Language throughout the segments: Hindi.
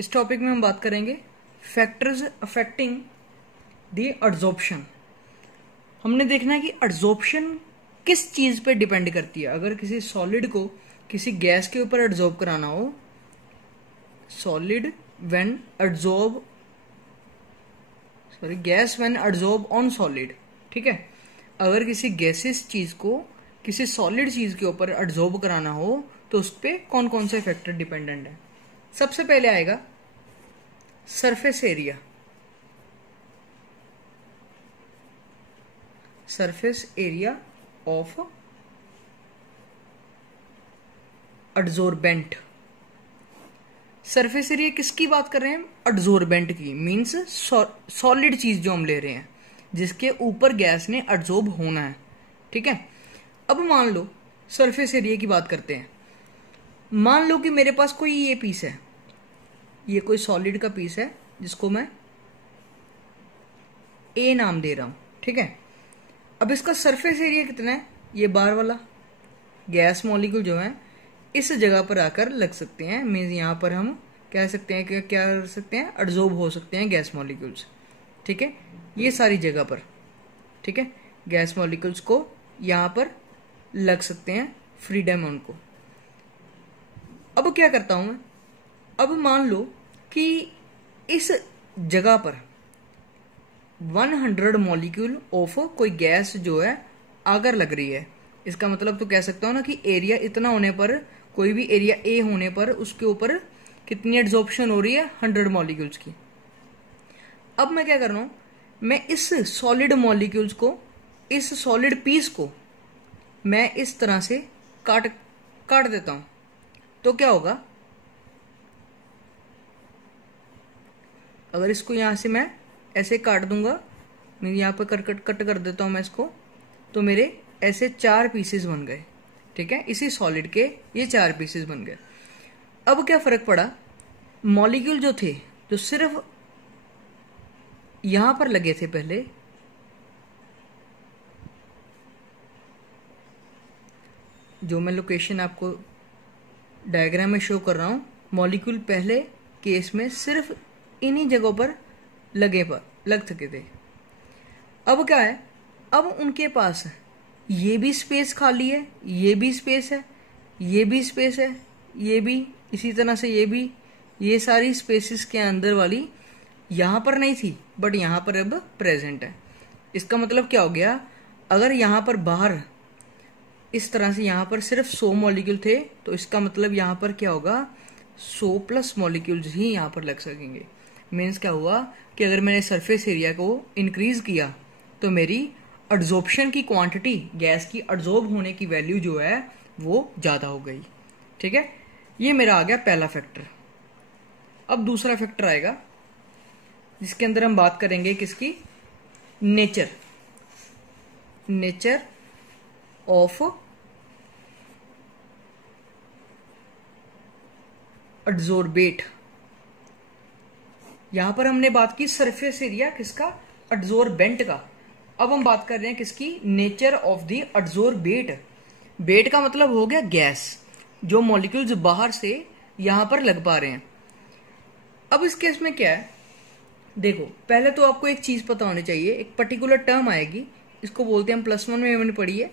इस टॉपिक में हम बात करेंगे फैक्टर्स अफेक्टिंग द एडजॉर्प्शन। हमने देखना है कि एडजॉर्प्शन किस चीज पे डिपेंड करती है। अगर किसी सॉलिड को किसी गैस के ऊपर एडजॉर्ब कराना हो, solid when adsorb gas when adsorb on solid, ठीक है। अगर किसी गैसेस चीज को किसी सॉलिड चीज के ऊपर एडजॉर्ब कराना हो तो उस पर कौन कौन से फैक्टर डिपेंडेंट है। सबसे पहले आएगा surface area. Surface area of adsorbent. Surface area किसकी बात कर रहे हैं? एडजॉर्बेंट की, मींस सॉलिड चीज जो हम ले रहे हैं जिसके ऊपर गैस ने एडजॉर्ब होना है, ठीक है। अब मान लो सरफेस एरिया की बात करते हैं। मान लो कि मेरे पास कोई ये पीस है, ये कोई सॉलिड का पीस है जिसको मैं ए नाम दे रहा हूं, ठीक है। अब इसका सरफेस एरिया कितना है? ये बार वाला गैस मॉलिक्यूल जो है इस जगह पर आकर लग सकते हैं, मीन्स यहां पर हम कह सकते हैं कि क्या कर सकते हैं, एडजॉर्ब हो सकते हैं गैस मॉलिक्यूल्स, ठीक है। ये सारी जगह पर, ठीक है, गैस मॉलिक्यूल्स को यहां पर लग सकते हैं, फ्रीडम है उनको। अब क्या करता हूं मैं? अब मान लो कि इस जगह पर 100 मॉलिक्यूल ऑफ कोई गैस जो है आकर लग रही है। इसका मतलब तो कह सकता हूं ना कि एरिया इतना होने पर, कोई भी एरिया ए होने पर उसके ऊपर कितनी एड्जॉर्प्शन हो रही है? 100 मॉलिक्यूल्स की। अब मैं क्या कर रहा हूं, मैं इस सॉलिड मॉलिक्यूल्स को, इस सॉलिड पीस को मैं इस तरह से काट देता हूं। तो क्या होगा? अगर इसको यहां से मैं ऐसे काट दूंगा, मैं यहां पर कट कर देता हूं मैं इसको, तो मेरे ऐसे 4 पीसेस बन गए, ठीक है। इसी सॉलिड के ये 4 पीसेस बन गए। अब क्या फर्क पड़ा? मॉलिक्यूल जो थे, जो सिर्फ यहां पर लगे थे पहले, जो मैं लोकेशन आपको डायग्राम में शो कर रहा हूं, मॉलिक्यूल पहले केस में सिर्फ इन्हीं जगहों पर लग सके थे। अब क्या है? अब उनके पास ये भी स्पेस खाली है, ये भी स्पेस है, ये भी स्पेस है, ये भी, इसी तरह से ये भी, ये सारी स्पेसेस के अंदर वाली यहां पर नहीं थी बट यहां पर अब प्रेजेंट है। इसका मतलब क्या हो गया? अगर यहां पर बाहर इस तरह से यहां पर सिर्फ 100 मॉलिक्यूल थे तो इसका मतलब यहां पर क्या होगा? 100 प्लस मॉलिक्यूल्स ही यहां पर लग सकेंगे। मीन्स क्या हुआ कि अगर मैंने सरफेस एरिया को इंक्रीज किया तो मेरी एड्जॉर्प्शन की क्वांटिटी, गैस की एड्जॉर्ब होने की वैल्यू जो है वो ज्यादा हो गई, ठीक है। ये मेरा आ गया पहला फैक्टर। अब दूसरा फैक्टर आएगा जिसके अंदर हम बात करेंगे किसकी? Nature of adsorbate. यहां पर हमने बात की सरफेस एरिया किसका? एडजॉर्बेंट का। अब हम बात कर रहे हैं किसकी? Nature of the adsorbate. Bate का मतलब हो गया गैस, जो मॉलिक्यूल्स बाहर से यहां पर लग पा रहे हैं। अब इस केस में क्या है? देखो, पहले तो आपको एक चीज पता होनी चाहिए, एक पर्टिकुलर टर्म आएगी, इसको बोलते हैं हम +1 में हमने पढ़ी है,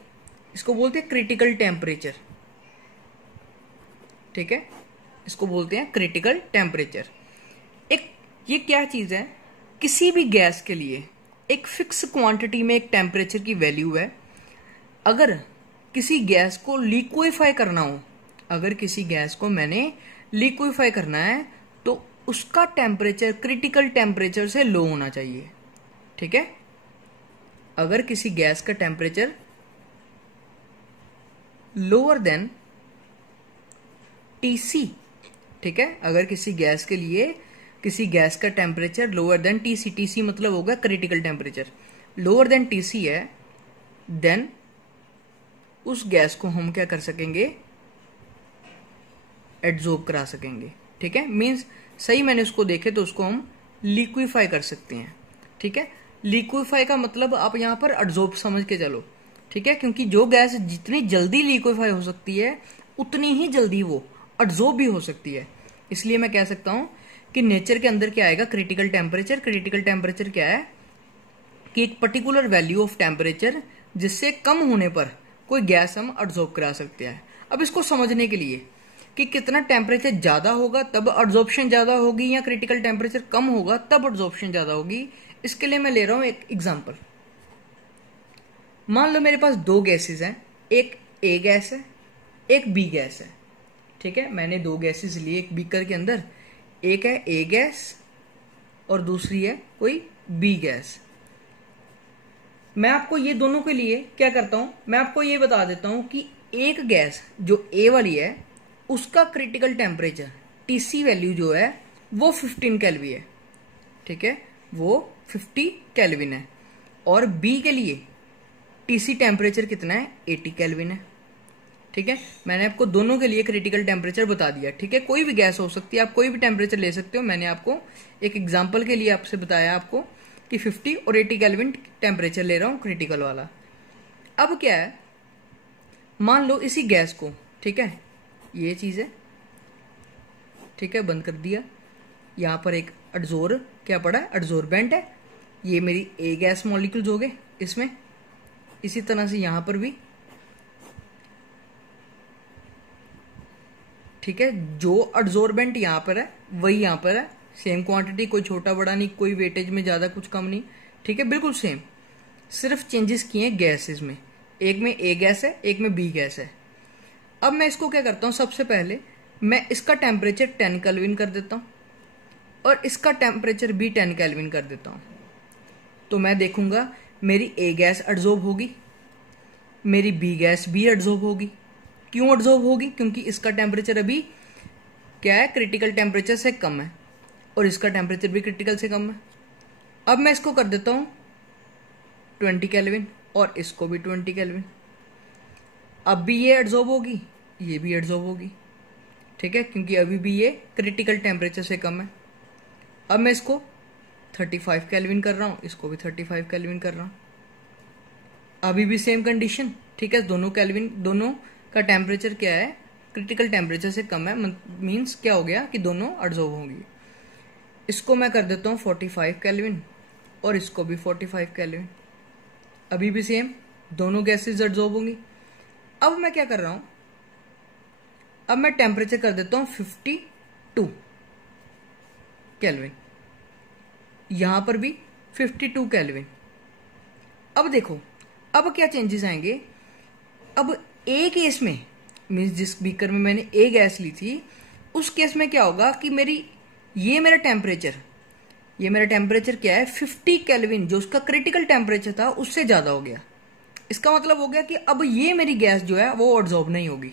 इसको बोलते हैं क्रिटिकल टेम्परेचर, ठीक है। इसको बोलते हैं क्रिटिकल टेम्परेचर। ये क्या चीज है? किसी भी गैस के लिए एक फिक्स क्वांटिटी में एक टेम्परेचर की वैल्यू है। अगर किसी गैस को लिक्विफाई करना हो, अगर किसी गैस को मैंने लिक्विफाई करना है तो उसका टेम्परेचर क्रिटिकल टेम्परेचर से लो होना चाहिए, ठीक है। अगर किसी गैस का टेम्परेचर लोअर देन Tc, ठीक है, अगर किसी गैस के लिए किसी गैस का temperature lower than Tc, Tc मतलब होगा critical temperature, lower than Tc है, देन उस गैस को हम क्या कर सकेंगे? एडजॉर्ब करा सकेंगे, ठीक है। मींस सही मैंने उसको देखे तो उसको हम लिक्विफाई कर सकते हैं, ठीक है। लिक्विफाई का मतलब आप यहां पर एडजॉर्ब समझ के चलो, ठीक है, क्योंकि जो गैस जितनी जल्दी लिक्विफाई हो सकती है उतनी ही जल्दी वो एडजॉर्ब भी हो सकती है। इसलिए मैं कह सकता हूं कि नेचर के अंदर क्या आएगा, क्रिटिकल टेम्परेचर। क्रिटिकल टेम्परेचर क्या है कि एक पर्टिकुलर वैल्यू ऑफ टेम्परेचर जिससे कम होने पर कोई गैस हम अब्जॉर्ब करा सकते हैं। अब इसको समझने के लिए कि कितना टेम्परेचर ज्यादा होगा तब अब्जॉर्प्शन ज्यादा होगी या क्रिटिकल टेम्परेचर कम होगा तब अब्जॉर्प्शन ज्यादा होगी, इसके लिए मैं ले रहा हूं एक एग्जांपल। मान लो मेरे पास दो गैसेस हैं, एक ए गैस है एक बी गैस है। ठीक है, मैंने दो गैसेस लिए एक बीकर के अंदर, एक है ए गैस और दूसरी है कोई बी गैस। मैं आपको ये दोनों के लिए क्या करता हूं, मैं आपको ये बता देता हूं कि एक गैस जो ए वाली है उसका क्रिटिकल टेम्परेचर टीसी वैल्यू जो है वो 15 केल्विन है। ठीक है, वो 50 केल्विन है। और बी के लिए टीसी टेम्परेचर कितना है, 80 केल्विन है। ठीक है, मैंने आपको दोनों के लिए क्रिटिकल टेम्परेचर बता दिया। ठीक है, कोई भी गैस हो सकती है, आप कोई भी टेम्परेचर ले सकते हो। मैंने आपको एक एग्जांपल के लिए आपसे बताया आपको कि 50 और 80 केल्विन टेम्परेचर ले रहा हूं क्रिटिकल वाला। अब क्या है, मान लो इसी गैस को, ठीक है ये चीज है, ठीक है बंद कर दिया, यहां पर एक एडजोर क्या पड़ा है, एडजोर्बेंट है। ये मेरी ए गैस मॉलिक्यूल्स हो गए इसमें। इसी तरह से यहां पर भी, ठीक है, जो एडजोर्बेंट यहां पर है वही यहां पर है, सेम क्वांटिटी, कोई छोटा बड़ा नहीं, कोई वेटेज में ज्यादा कुछ कम नहीं। ठीक है, बिल्कुल सेम, सिर्फ चेंजेस किए गैसेस में। एक में ए गैस है एक में बी गैस है। अब मैं इसको क्या करता हूं, सबसे पहले मैं इसका टेम्परेचर 10 केल्विन कर देता हूं और इसका टेम्परेचर भी 10 केल्विन कर देता हूं। तो मैं देखूंगा मेरी ए गैस एडजॉर्ब होगी, मेरी बी गैस भी एडजॉर्ब होगी। क्यों एडजॉर्ब होगी, क्योंकि इसका टेम्परेचर अभी क्या है, क्रिटिकल टेम्परेचर से कम है और इसका टेम्परेचर भी क्रिटिकल से कम है। अब मैं इसको कर देता हूं 20 केल्विन और इसको भी 20 केल्विन। अब भी ये एडजॉर्ब होगी, ये भी एडजॉर्ब होगी। ठीक है, क्योंकि अभी भी ये क्रिटिकल टेम्परेचर से कम है। अब मैं इसको 35 केल्विन कर रहा हूं, इसको भी 35 केल्विन कर रहा हूं। अभी भी सेम कंडीशन। ठीक है, दोनों का टेम्परेचर क्या है, क्रिटिकल टेम्परेचर से कम है, मींस क्या हो गया कि दोनों एडजॉर्ब होंगी। इसको मैं कर देता हूं 45 केल्विन और इसको भी 45 केल्विन। अभी भी सेम, दोनों गैसेस एडजॉर्ब होंगी। अब मैं क्या कर रहा हूं, अब मैं टेम्परेचर कर देता हूं 52 केल्विन, यहां पर भी 52 केल्विन। अब देखो अब क्या चेंजेस आएंगे। अब ए केस में, मीन्स जिस बीकर में मैंने ए गैस ली थी उस केस में क्या होगा कि ये मेरा टेम्परेचर क्या है 50 केल्विन, जो उसका क्रिटिकल टेम्परेचर था उससे ज्यादा हो गया। इसका मतलब हो गया कि अब ये मेरी गैस जो है वो एब्जॉर्ब नहीं होगी।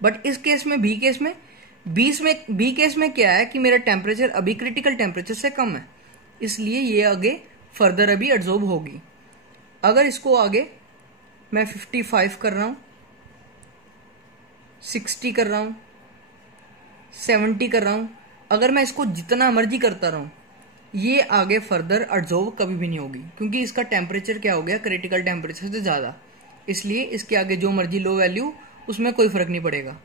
बट इस केस में बी केस में क्या है कि मेरा टेम्परेचर अभी क्रिटिकल टेम्परेचर से कम है, इसलिए ये आगे फर्दर अभी एब्जॉर्ब होगी। अगर इसको आगे मैं 55 कर रहा हूं, 60 कर रहा हूं, 70 कर रहा हूं, अगर मैं इसको जितना मर्जी करता रहूं ये आगे फर्दर एब्जॉर्ब कभी भी नहीं होगी, क्योंकि इसका टेम्परेचर क्या हो गया क्रिटिकल टेम्परेचर से ज्यादा। इसलिए इसके आगे जो मर्जी लो वैल्यू उसमें कोई फर्क नहीं पड़ेगा।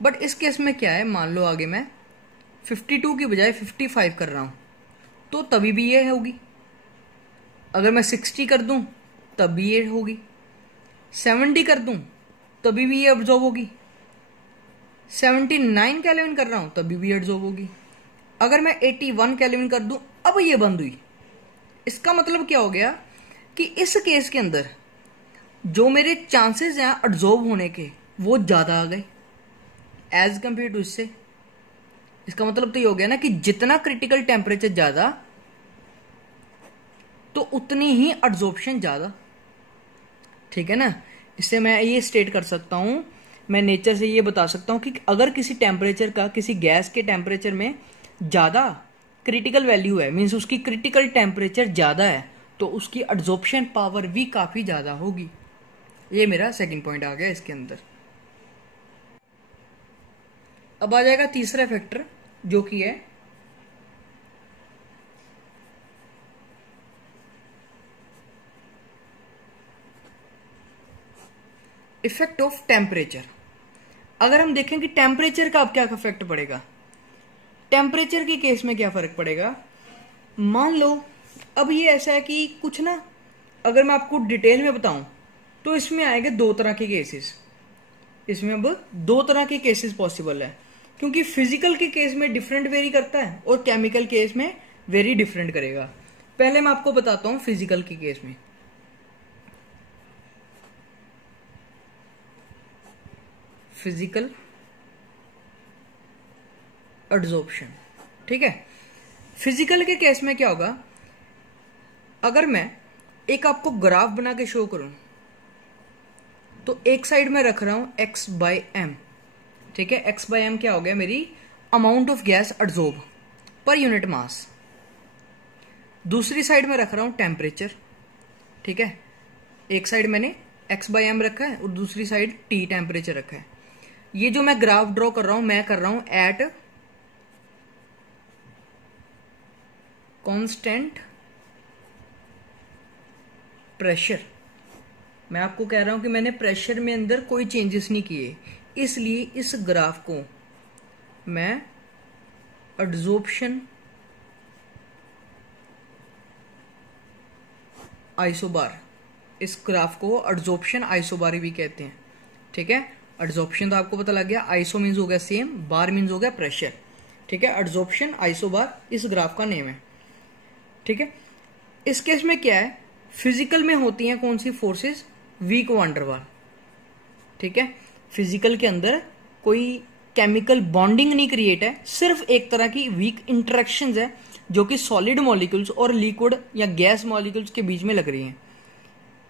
बट इस केस में क्या है, मान लो आगे मैं 52 की बजाय 55 कर रहा हूं तो तभी भी ये होगी। अगर मैं 60 कर दूं तब भी ये होगी, 70 कर दूं तभी भी ये एब्जॉर्ब होगी, 79 केल्विन कर रहा हूं तभी भी एब्जॉर्ब होगी। अगर मैं 81 केल्विन कर दूं अब ये बंद हुई। इसका मतलब क्या हो गया कि इस केस के अंदर जो मेरे चांसेस हैं एब्जॉर्ब होने के वो ज्यादा आ गए एज कंपेयर टू इससे। इसका मतलब तो ये हो गया ना कि जितना क्रिटिकल टेम्परेचर ज्यादा तो उतनी ही एब्जॉर्प्शन ज्यादा। ठीक है ना, इससे मैं ये स्टेट कर सकता हूं, मैं नेचर से ये बता सकता हूं कि अगर किसी टेम्परेचर का किसी गैस के टेम्परेचर में ज्यादा क्रिटिकल वैल्यू है, मीन्स उसकी क्रिटिकल टेम्परेचर ज्यादा है, तो उसकी एब्जॉर्प्शन पावर भी काफी ज्यादा होगी। ये मेरा सेकंड पॉइंट आ गया इसके अंदर। अब आ जाएगा तीसरा फैक्टर जो कि है इफेक्ट ऑफ टेम्परेचर। अगर हम देखें कि टेम्परेचर का अब क्या इफेक्ट पड़ेगा, टेम्परेचर के केस में क्या फर्क पड़ेगा, मान लो अब ये ऐसा है कि कुछ ना, अगर मैं आपको डिटेल में बताऊं तो इसमें आएंगे दो तरह के केसेस। इसमें अब दो तरह के केसेस पॉसिबल है, क्योंकि फिजिकल के केस में डिफरेंट वेरी करता है और केमिकल केस में वेरी डिफरेंट करेगा। पहले मैं आपको बताता हूं फिजिकल के केस में। फिजिकल एडसॉर्प्शन, ठीक है। फिजिकल के केस में क्या होगा, अगर मैं एक आपको ग्राफ बना के शो करूं तो एक साइड में रख रहा हूं x/m, ठीक है। x/m क्या हो गया, मेरी amount of gas एडसॉर्ब per unit mass. दूसरी साइड में रख रहा हूं टेम्परेचर, ठीक है। एक साइड मैंने x/m रखा है और दूसरी साइड T टेम्परेचर रखा है। ये जो मैं ग्राफ ड्रॉ कर रहा हूं, मैं कर रहा हूं एट कांस्टेंट प्रेशर। मैं आपको कह रहा हूं कि मैंने प्रेशर में अंदर कोई चेंजेस नहीं किए, इसलिए इस ग्राफ को मैं एडसॉर्प्शन आइसोबार, इस ग्राफ को एडसॉर्प्शन आइसोबार भी कहते हैं, ठीक है। एडसॉर्प्शन तो आपको पता लग गया, आइसो मीन्स हो गया सेम, बार मीन्स हो गया प्रेशर, ठीक है। एडसॉर्प्शन आइसोबार इस ग्राफ का नेम है, ठीक है। इस केस में क्या है, फिजिकल में होती हैं कौन सी फोर्सेस, वीक वांडरवाल, ठीक है। फिजिकल के अंदर कोई केमिकल बॉन्डिंग नहीं क्रिएट है, सिर्फ एक तरह की वीक इंटरेक्शंस है जो कि सॉलिड मॉलिक्यूल्स और लिक्विड या गैस मॉलिक्यूल्स के बीच में लग रही हैं।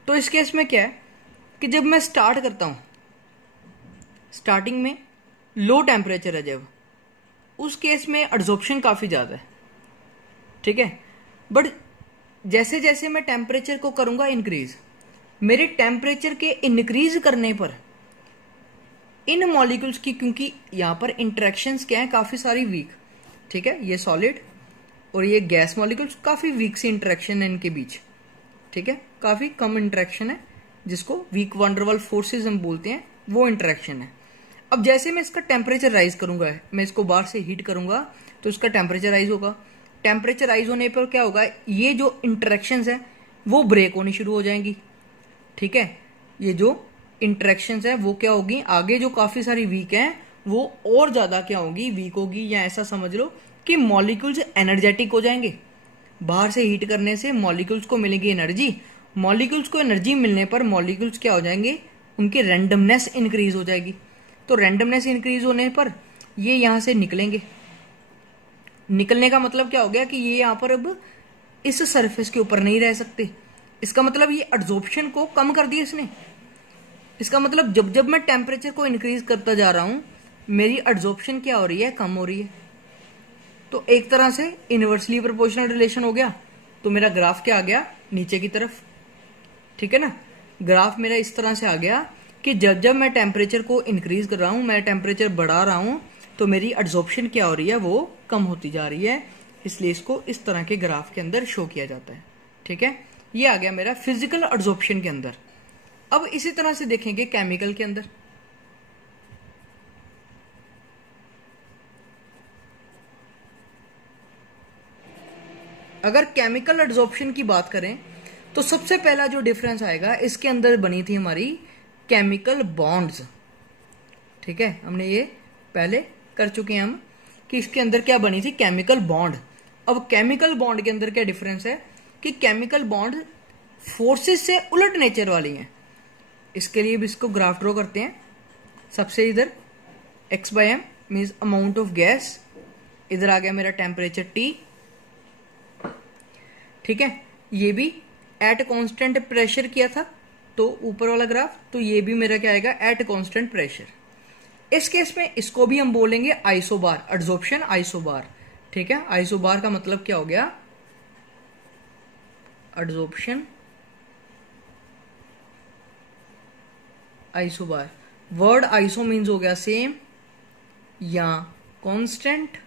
तो इस केस में क्या है कि जब मैं स्टार्ट करता हूं, स्टार्टिंग में लो टेम्परेचर है जब, उस केस में एडसॉर्प्शन काफी ज्यादा है, ठीक है। बट जैसे जैसे मैं टेम्परेचर को करूंगा इंक्रीज, मेरे टेम्परेचर के इंक्रीज करने पर इन मॉलिक्यूल्स की, क्योंकि यहां पर इंटरेक्शंस क्या है, काफी सारी वीक, ठीक है। ये सॉलिड और ये गैस मॉलिक्यूल्स काफी वीक सी इंटरेक्शन है इनके बीच, ठीक है। काफी कम इंटरेक्शन है, जिसको वीक वांडरवाल फोर्सेस हम बोलते हैं, वो इंटरेक्शन है। अब जैसे मैं इसका टेम्परेचर राइज करूंगा, मैं इसको बाहर से हीट करूंगा तो इसका टेम्परेचर राइज होगा। टेम्परेचर राइज होने पर क्या होगा, ये जो इंटरेक्शंस है वो ब्रेक होनी शुरू हो जाएंगी, ठीक है। ये जो इंटरेक्शंस है वो क्या होगी, आगे जो काफी सारी वीक है वो और ज्यादा क्या होगी, वीक होगी, या ऐसा समझ लो कि मॉलिक्यूल्स एनर्जेटिक हो जाएंगे। बाहर से हीट करने से मॉलिक्यूल्स को मिलेगी एनर्जी, मॉलिक्यूल्स को एनर्जी मिलने पर मॉलिक्यूल्स क्या हो जाएंगे, उनकी रैंडमनेस इंक्रीज हो जाएगी। तो रैंडमनेस इंक्रीज होने पर ये यहां से निकलेंगे। निकलने का मतलब क्या हो गया कि ये यहां पर अब इस सरफेस के ऊपर नहीं रह सकते। इसका मतलब ये एडसॉर्प्शन को कम कर दिया इसने। इसका मतलब जब जब मैं टेम्परेचर को इंक्रीज करता जा रहा हूं, मेरी एडसॉर्प्शन क्या हो रही है, कम हो रही है। तो एक तरह से इनवर्सली प्रोपोर्शनल रिलेशन हो गया। तो मेरा ग्राफ क्या आ गया, नीचे की तरफ, ठीक है ना। ग्राफ मेरा इस तरह से आ गया कि जब जब मैं टेम्परेचर को इंक्रीज कर रहा हूं, मैं टेम्परेचर बढ़ा रहा हूं, तो मेरी एडसॉर्प्शन क्या हो रही है, वो कम होती जा रही है। इसलिए इसको इस तरह के ग्राफ के अंदर शो किया जाता है, ठीक है। ये आ गया मेरा फिजिकल एडसॉर्प्शन के अंदर। अब इसी तरह से देखेंगे केमिकल के अंदर। अगर केमिकल एडसॉर्प्शन की बात करें तो सबसे पहला जो डिफरेंस आएगा, इसके अंदर बनी थी हमारी केमिकल बॉन्ड्स, ठीक है। हमने ये पहले कर चुके हैं हम कि इसके अंदर क्या बनी थी, केमिकल बॉन्ड। अब केमिकल बॉन्ड के अंदर क्या डिफरेंस है कि केमिकल बॉन्ड फोर्सेस से उलट नेचर वाली हैं। इसके लिए भी इसको ग्राफ ड्रॉ करते हैं। सबसे इधर x/m means amount of gas, इधर आ गया मेरा टेम्परेचर T, ठीक है। ये भी एट कांस्टेंट प्रेशर किया था, तो ऊपर वाला ग्राफ, तो ये भी मेरा क्या आएगा, एट कांस्टेंट प्रेशर। इस केस में इसको भी हम बोलेंगे आइसोबार, एडसॉर्प्शन आइसोबार, ठीक है। आइसोबार का मतलब क्या हो गया, adsorption isobar. Word iso means हो गया सेम या कांस्टेंट,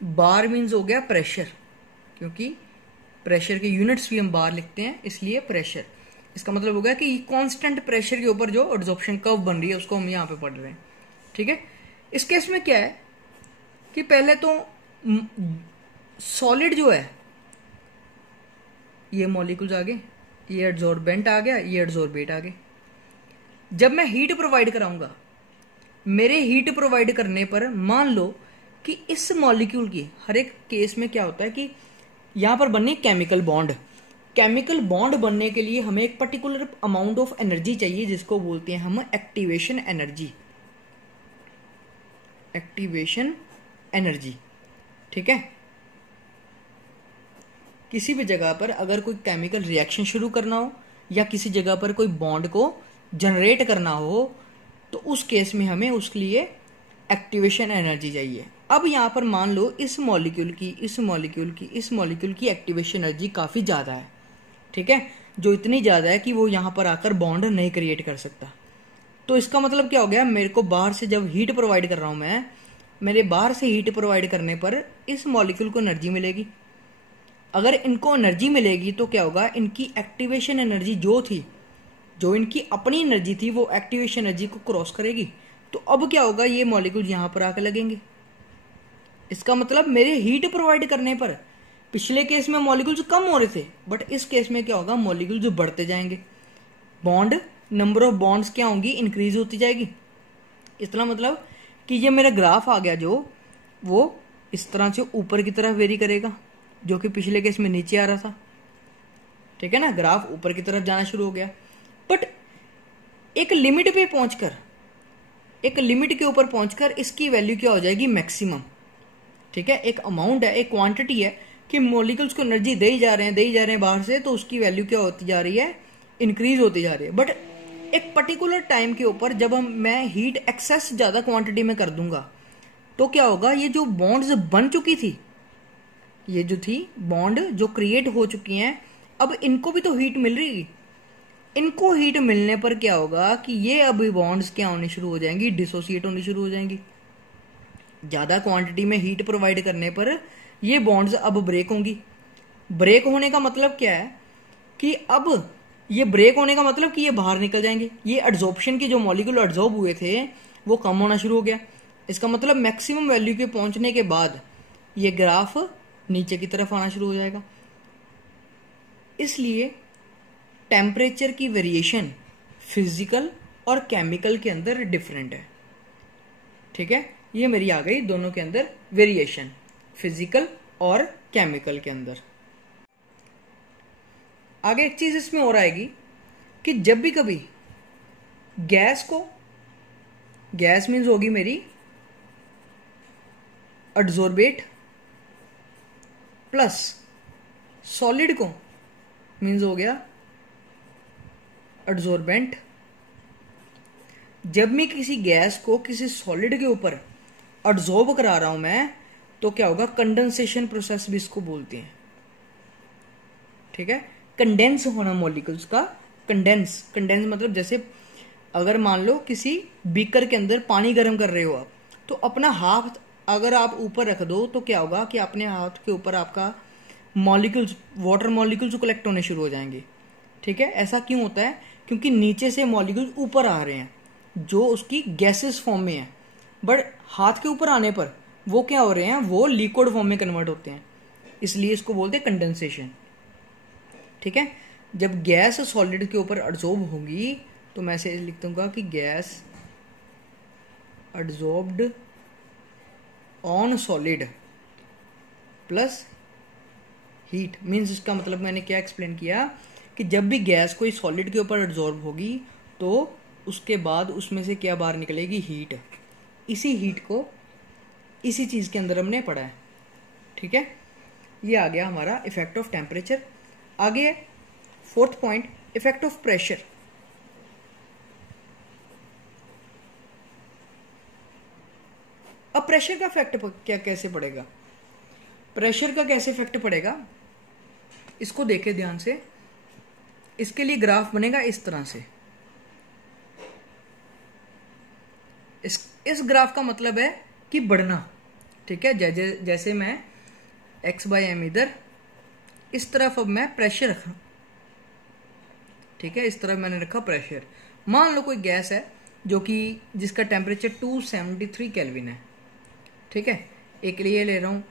बार मीन्स हो गया प्रेशर, क्योंकि प्रेशर के यूनिट्स भी हम बार लिखते हैं, इसलिए प्रेशर। इसका मतलब हो गया कि कांस्टेंट प्रेशर के ऊपर जो एडसॉर्प्शन कर्व बन रही है उसको हम यहाँ पे पढ़ रहे हैं, ठीक है। इस केस में क्या है कि पहले तो सॉलिड जो है, ये मॉलिक्यूल्स आ गए, ये एडजॉर्बेंट आ गया, ये एडजॉर्बेट आ गए। जब मैं हीट प्रोवाइड कराऊंगा, मेरे हीट प्रोवाइड करने पर मान लो कि इस मॉलिक्यूल की हर एक केस में क्या होता है कि यहां पर बनने केमिकल बॉन्ड। केमिकल बॉन्ड बनने के लिए हमें एक पर्टिकुलर अमाउंट ऑफ एनर्जी चाहिए, जिसको बोलते हैं हम एक्टिवेशन एनर्जी। एक्टिवेशन एनर्जी, ठीक है। किसी भी जगह पर अगर कोई केमिकल रिएक्शन शुरू करना हो या किसी जगह पर कोई बॉन्ड को जनरेट करना हो, तो उस केस में हमें उसके लिए एक्टिवेशन एनर्जी चाहिए। अब यहां पर मान लो इस मॉलिक्यूल की, इस मॉलिक्यूल की, इस मॉलिक्यूल की एक्टिवेशन एनर्जी काफी ज्यादा है, ठीक है, जो इतनी ज्यादा है कि वो यहां पर आकर बॉन्ड नहीं क्रिएट कर सकता। तो इसका मतलब क्या हो गया, मेरे को बाहर से जब हीट प्रोवाइड कर रहा हूं मैं, मेरे बाहर से हीट प्रोवाइड करने पर इस मॉलिक्यूल को एनर्जी मिलेगी। अगर इनको एनर्जी मिलेगी तो क्या होगा, इनकी एक्टिवेशन एनर्जी जो थी, जो इनकी अपनी एनर्जी थी, वो एक्टिवेशन एनर्जी को क्रॉस करेगी। तो अब क्या होगा, ये मॉलिक्यूल यहां पर आकर लगेंगे। इसका मतलब मेरे हीट प्रोवाइड करने पर पिछले केस में मॉलिक्यूल्स कम हो रहे थे, बट इस केस में क्या होगा, मॉलिक्यूल्स बढ़ते जाएंगे। बॉन्ड, नंबर ऑफ बॉन्ड्स क्या होंगी, इंक्रीज होती जाएगी। इतना मतलब कि ये मेरा ग्राफ आ गया जो, वो इस तरह से ऊपर की तरफ वेरी करेगा, जो कि पिछले केस में नीचे आ रहा था, ठीक है ना। ग्राफ ऊपर की तरफ जाना शुरू हो गया, बट एक लिमिट पे पहुंचकर, एक लिमिट के ऊपर पहुंचकर इसकी वैल्यू क्या हो जाएगी, मैक्सिमम, ठीक है। एक अमाउंट है, एक क्वांटिटी है कि मॉलिक्यूल्स को एनर्जी दे ही जा रहे हैं बाहर से, तो उसकी वैल्यू क्या होती जा रही है, इंक्रीज होती जा रही है। बट एक पर्टिकुलर टाइम के ऊपर जब मैं हीट एक्सेस ज्यादा क्वांटिटी में कर दूंगा, तो क्या होगा, ये जो बॉन्ड्स बन चुकी थी, ये जो थी बॉन्ड जो क्रिएट हो चुकी हैं, अब इनको भी तो हीट मिल रही। इनको हीट मिलने पर क्या होगा कि ये अब बॉन्ड्स क्या होनी शुरू हो जाएंगी, डिसोसिएट होनी शुरू हो जाएंगी। ज्यादा क्वांटिटी में हीट प्रोवाइड करने पर ये बॉन्ड्स अब ब्रेक होंगी। ब्रेक होने का मतलब क्या है कि अब ये ब्रेक होने का मतलब कि ये बाहर निकल जाएंगे। ये एड्सॉर्प्शन के जो मॉलिक्यूल एड्सॉर्ब हुए थे वो कम होना शुरू हो गया। इसका मतलब मैक्सिमम वैल्यू के पहुंचने के बाद ये ग्राफ नीचे की तरफ आना शुरू हो जाएगा। इसलिए टेम्परेचर की वेरिएशन फिजिकल और केमिकल के अंदर डिफरेंट है, ठीक है। ये मेरी आ गई दोनों के अंदर वेरिएशन, फिजिकल और केमिकल के अंदर। आगे एक चीज इसमें और आएगी कि जब भी कभी गैस को, गैस मीन्स होगी मेरी एडसोर्बेट, प्लस सॉलिड को मीन्स हो गया एडसोर्बेंट। जब मैं किसी गैस को किसी सॉलिड के ऊपर एडसॉर्ब करा रहा हूं मैं, तो क्या होगा, कंडेंसेशन प्रोसेस भी इसको बोलते हैं, ठीक है। कंडेंस होना मॉलिक्यूल्स का, कंडेंस मतलब जैसे अगर मान लो किसी बीकर के अंदर पानी गर्म कर रहे हो आप, तो अपना हाथ अगर आप ऊपर रख दो तो क्या होगा कि अपने हाथ के ऊपर आपका मॉलिक्यूल्स, वाटर मॉलिक्यूल्स कलेक्ट होने शुरू हो जाएंगे, ठीक है। ऐसा क्यों होता है, क्योंकि नीचे से मॉलिक्यूल्स ऊपर आ रहे हैं जो उसकी गैसेस फॉर्म में है, बट हाथ के ऊपर आने पर वो क्या हो रहे हैं, वो लिक्विड फॉर्म में कन्वर्ट होते हैं, इसलिए इसको बोलते हैं कंडेंसेशन, ठीक है। जब गैस सॉलिड के ऊपर एडसॉर्ब होगी तो मैं ऐसे लिख दूंगा कि gas adsorbed on solid plus heat, means इसका मतलब मैंने क्या एक्सप्लेन किया कि जब भी गैस कोई सॉलिड के ऊपर एडसॉर्ब होगी तो उसके बाद उसमें से क्या बाहर निकलेगी, हीट। इसी हीट को इसी चीज के अंदर हमने पढ़ा है, ठीक है। ये आ गया हमारा इफेक्ट ऑफ टेम्परेचर। आगे fourth point, effect of pressure. अब प्रेशर का इफेक्ट क्या कैसे पड़ेगा, प्रेशर का कैसे इफेक्ट पड़ेगा, इसको देखे ध्यान से। इसके लिए ग्राफ बनेगा इस तरह से। इस ग्राफ का मतलब है कि बढ़ना, ठीक है। जैसे मैं x/m इधर, इस तरफ अब मैं प्रेशर रखा, ठीक है, इस तरफ मैंने रखा प्रेशर। मान लो कोई गैस है जो कि जिसका टेम्परेचर 273 केल्विन है, ठीक है। एक लिए ले रहा हूँ,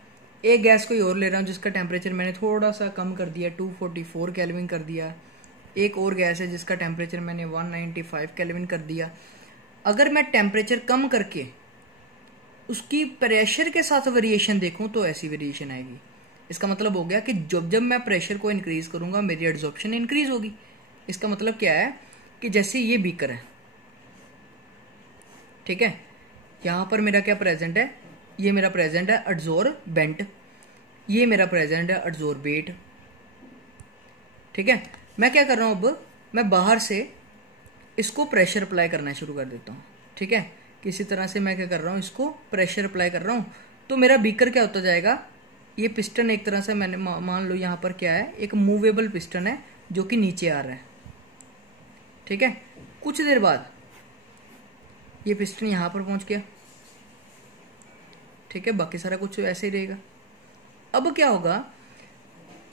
एक गैस कोई और ले रहा हूँ जिसका टेम्परेचर मैंने थोड़ा सा कम कर दिया, 244 केल्विन कर दिया। एक और गैस है जिसका टेम्परेचर मैंने 195 केल्विन कर दिया। अगर मैं टेम्परेचर कम करके उसकी प्रेशर के साथ वेरिएशन देखूं तो ऐसी वेरिएशन आएगी। इसका मतलब हो गया कि जब जब मैं प्रेशर को इंक्रीज करूंगा मेरी एड्जॉर्प्शन इंक्रीज होगी। इसका मतलब क्या है कि जैसे ये बीकर है, ठीक है, यहां पर मेरा क्या प्रेजेंट है, ये मेरा प्रेजेंट है एड्जॉर्बेंट, ये मेरा प्रेजेंट है एड्जॉर्बेट, ठीक है। मैं क्या कर रहा हूं, अब मैं बाहर से इसको प्रेशर अप्लाई करना शुरू कर देता हूं, ठीक है। किसी तरह से मैं क्या कर रहा हूं, इसको प्रेशर अप्लाई कर रहा हूं, तो मेरा बीकर क्या होता जाएगा, ये पिस्टन एक तरह से मैंने मान लो यहां पर क्या है, एक मूवेबल पिस्टन है जो कि नीचे आ रहा है, ठीक है। कुछ देर बाद ये पिस्टन यहां पर पहुंच गया, ठीक है, बाकी सारा कुछ ऐसे ही रहेगा। अब क्या होगा,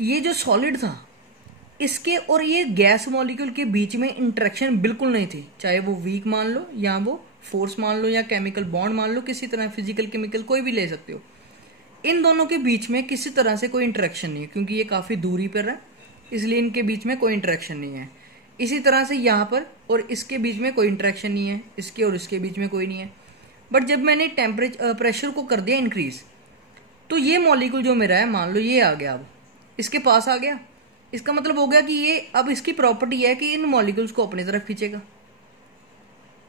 ये जो सॉलिड था इसके और ये गैस मॉलिक्यूल के बीच में इंटरेक्शन बिल्कुल नहीं थी, चाहे वो वीक मान लो या वो फोर्स मान लो या केमिकल बॉन्ड मान लो, किसी तरह फिजिकल केमिकल कोई भी ले सकते हो। इन दोनों के बीच में किसी तरह से कोई इंटरेक्शन नहीं है, क्योंकि ये काफी दूरी पर है इसलिए इनके बीच में कोई इंटरेक्शन नहीं है। इसी तरह से यहाँ पर और इसके बीच में कोई इंटरेक्शन नहीं है, इसके और इसके बीच में कोई नहीं है। बट जब मैंने प्रेशर को कर दिया इंक्रीज, तो ये मॉलिक्यूल जो मेरा है मान लो ये आ गया, अब इसके पास आ गया। इसका मतलब हो गया कि ये अब इसकी प्रॉपर्टी है कि इन मॉलिक्यूल्स को अपनी तरफ खींचेगा।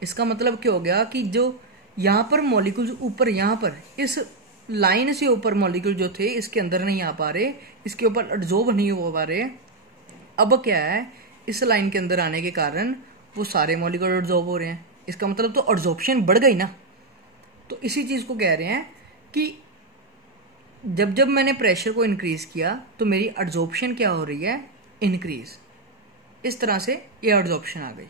इसका मतलब क्या हो गया कि जो यहाँ पर मॉलिक्यूल्स ऊपर यहाँ पर इस लाइन से ऊपर मॉलिक्यूल जो थे इसके अंदर नहीं आ पा रहे, इसके ऊपर एब्जॉर्ब नहीं हो पा रहे। अब क्या है, इस लाइन के अंदर आने के कारण वो सारे मॉलिक्यूल एब्जॉर्ब हो रहे हैं। इसका मतलब तो एब्जॉर्प्शन बढ़ गई ना। तो इसी चीज को कह रहे हैं कि जब जब मैंने प्रेशर को इंक्रीज किया तो मेरी एब्जॉर्प्शन क्या हो रही है, इंक्रीज। इस तरह से ये एब्जॉर्प्शन आ गई।